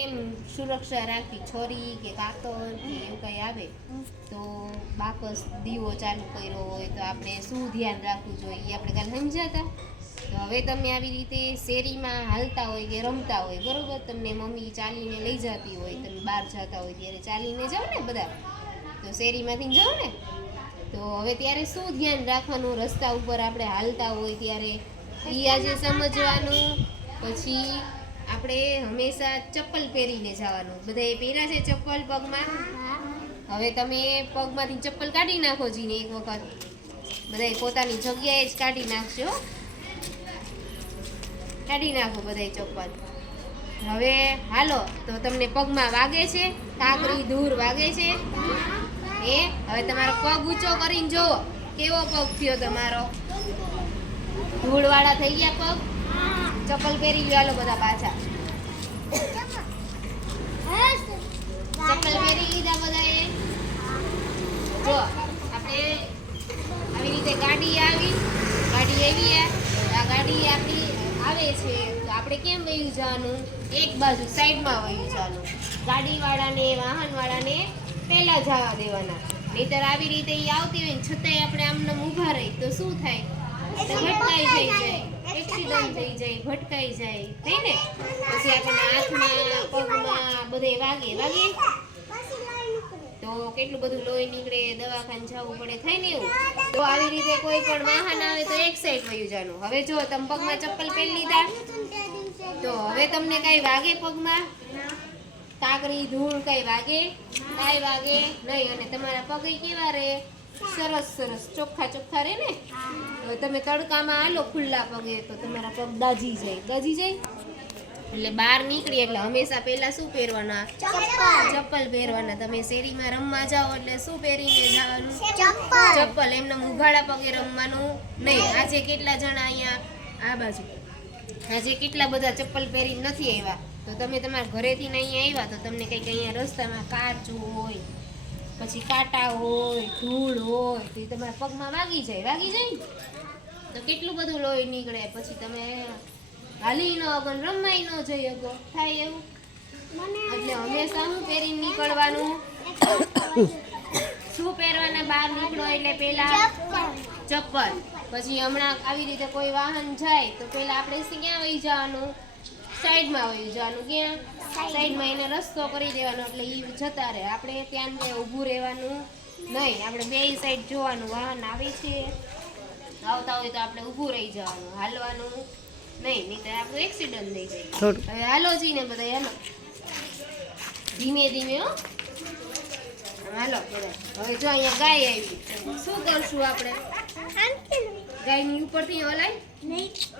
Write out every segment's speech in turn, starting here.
કેમ સુરક્ષા રાખવી, છોરી કે કાતર કે એવું કંઈ આવે તો બાકસ દીવો ચાલુ કર્યો હોય તો આપણે શું ધ્યાન રાખવું જોઈએ એ આપણે કાલે સમજાતા. તો હવે તમે આવી રીતે શેરીમાં હાલતા હોય કે રમતા હોય, બરોબર, તમને મમ્મી ચાલીને લઈ જતી હોય, તમે બહાર જતા હોય ત્યારે ચાલીને જાઓ ને બધા, તો શેરીમાંથી જાઓ ને, તો હવે ત્યારે શું ધ્યાન રાખવાનું રસ્તા ઉપર આપણે હાલતા હોય ત્યારે એ આજે સમજવાનું. પછી આપણે હંમેશા ચપ્પલ પહેરીને જવાનું. બધાએ પહેર્યા છે ચપ્પલ પગમાં? હવે તમે પગમાંથી ચપ્પલ કાઢી નાખો જીને એક વખત, બધાએ પોતાની જગ્યાએ જ કાઢી નાખશો, કાઢી નાખો બધાએ ચપ્પલ. હવે હાલો, તો તમને પગમાં વાગે છે? કાકરી ધૂળ વાગે છે? હવે તમારો પગ ઊંચો કરીને જોવો કેવો પગ થયો તમારો, ધૂળવાળા થઈ ગયા પગ? ચપ્પલ પહેરી લ્યો હાલો બધા પાછા, ચપ્પલ પહેરી લીધા બધાએ. જો આપણે આવી રીતે ગાડી આવી આ ગાડી આપણી આવે છે તો આપણે કેમ વયું જવાનું? એક બાજુ સાઈડમાં વયું જવાનું. ગાડીવાળાને વાહનવાળાને પહેલા જવા દેવાના, નહીતર આવી રીતે એ આવતી હોય ને છતાંય આપણે આમને ઊભા રહી તો શું થાય? ભટકાઈ થઈ જાય, એક્સિડન્ટ થઈ જાય, ભટકાઈ જાય, થઈ ને? પછી આપણને હાથમાં પગમાં બધે વાગે તો કેટલું બધું લોહી નીકળે, દવાખાને જવું પડે, થાય ને એવું. તો આવી રીતે કોઈ પણ વાહન આવે તો એક સાઈડ વયું જવાનું. હવે જો તમે પગમાં ચપ્પલ પહેરી લીધા તો હવે તમને કઈ વાગે પગમાં? કાકરી ધૂળ કઈ વાગે? કાંઈ વાગે નહીં. અને તમારા પગ કેવા રહે? સરસ ચોખ્ખા રહે ને. હવે તમે તડકામાં હાલો ખુલ્લા પગે તો તમારા પગ દાજી જાય. એટલે બહાર નીકળી એટલે હંમેશા પહેલા શું પહેરવાના? ચપ્પલ પહેરવાના. તમે શેરીમાં રમવા જાઓ એટલે શું પહેરીને જવાનું? ચપ્પલ. એમને ઉઘાડા પગે રમવાનું નહીં. આજે કેટલા જણા અહીંયા આ બાજુ આજે કેટલા બધા ચપ્પલ પહેરીને નથી આવ્યા, તો તમે તમારા ઘરેથી અહીંયા આવ્યા તો તમને કંઈક અહીંયા રસ્તામાં કાચ હોય, પછી કાંટા હોય, ધૂળ હોય તો એ તમારા પગમાં વાગી જાય તો કેટલું બધું લોહી નીકળે. પછી તમે હાલી ન અગર રમાઈ ન જઈ શકો, થાય એવું. એટલે હંમેશા શું પહેરીને નીકળવાનું? શું પહેરવાના? બહાર નીકળો એટલે પહેલા ચપ્પલ. પછી હમણાં આવી રીતે કોઈ વાહન જાય તો પહેલા આપણે ક્યાં વહી જવાનું? સાઈડમાં વહી જવાનું. ક્યાં? સાઈડમાં એને રસ્તો કરી દેવાનો એટલે એ જતા રહે. આપણે ત્યાં ઊભું રહેવાનું નહીં. આપણે બે સાઈડ જોવાનું, વાહન આવે છે આવતા હોય તો આપણે ઊભું રહી જવાનું, હાલવાનું નહીં, નહીં તો આપણું એક્સિડન્ટ થઈ જાય. હવે હાલો જીને બધા, હાલો ધીમે હો, હાલો બધા. હવે જો અહીંયા ગાય આવી, શું કરશું આપણે? ગાયની ઉપરથી હલાય ન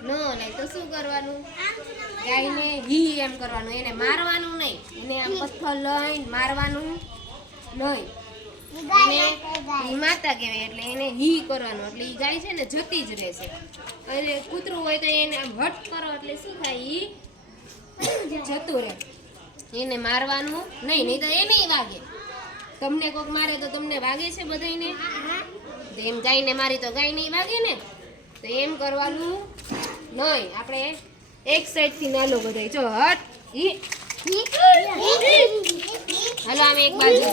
હલાય તો શું કરવાનું? ગાયને હી એમ કરવાનું, એને મારવાનું નહીં, એને આમ પથ્થર લઈને મારવાનું નહીં. એને માતા કહેવાય એટલે એને હી કરવાનું, એટલે એ ગાય છે ને જતી જ રહેશે. અને કૂતરું હોય તો એને આમ હટ કરો એટલે શું થાય? ઈ જતું રહે. એને મારવાનું નહીં, નહીં તો એને વાગે. તમને કોક મારે તો તમને વાગે છે બધાને? એમ ગાયને મારી તો ગાય નહીં વાગે ને. તો એમ કરવાનું નહીં. આપણે એક સાઈડથી નાલો બધા, જો હટ હાલો આમ એક બાજુ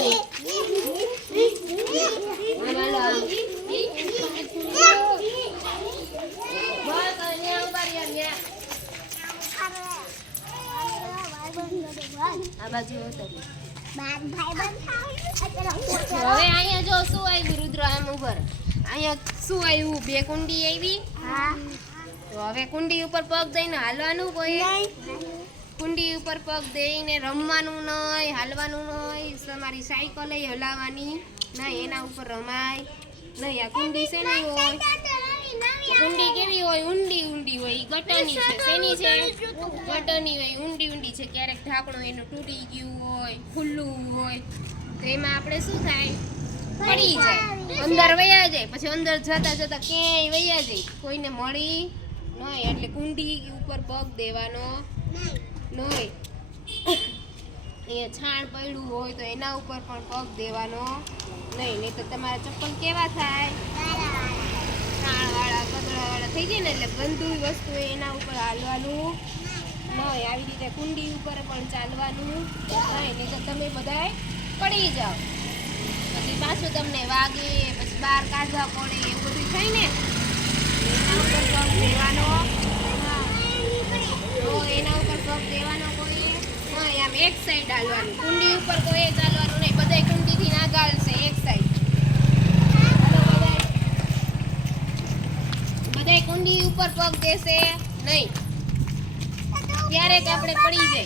આ બાજુ. હવે અહીંયા જો શું આવ્યું રુદ્ર, આમ ઉપર અહીંયા શું આવ્યું? બે કુંડી આવી. તો હવે કુંડી ઉપર પગ દઈને હાલવાનું કોઈ? કુંડી ઉપર પગ દઈને રમવાનું નહીં, હાલવાનું નહીં. તમારી સાયકલ હલાવવાની નહીં, એના ઉપર રમાય નહીં. આ કુંડી શેની હોય? કુંડી કેવી હોય? ઊંડી હોય. ગટરની છે. શેની છે? ગટરની હોય, ઊંડી છે. ક્યારેક ઢાંકણું એનું તૂટી ગયું હોય, ખુલ્લું હોય તો એમાં આપણે શું થાય? પડી જાય, અંદર વયા જાય. પછી અંદર જતા ક્યાંય વયા જાય, કોઈને મળી નહીં. એટલે કુંડી ઉપર પગ દેવાનો નહીં. અહીંયા છાણ પડ્યું હોય તો એના ઉપર પણ પગ દેવાનો નહીં, નહીં તો તમારા ચપ્પલ કેવા થાય? છાણવાળા, કચરાવાળા થઈ જાય ને. એટલે ગંદુ વસ્તુ એના ઉપર હાલવાનું નહીં આવી રીતે કુંડી ઉપર પણ ચાલવાનું નહીં, નહીં તો તમે બધાય પડી જાઓ, પછી પાછું તમને વાગે, પછી બહાર કાઢવા પડે, એવું બધું થાય ને. એના ઉપર પગ દેવાનો, તો એના ઉપર પગ દેવાનો કોઈ નહીં, આમ એક સાઈડ હાલવાનું, કુંડી ઉપર કોઈ ચાલવાનું નહીં, બધાય કુંડીથી ના ગાલશે એક સાઈડ. બધાય કુંડી ઉપર પગ દેશે નહીં, ક્યારેક આપણે પડી જાય.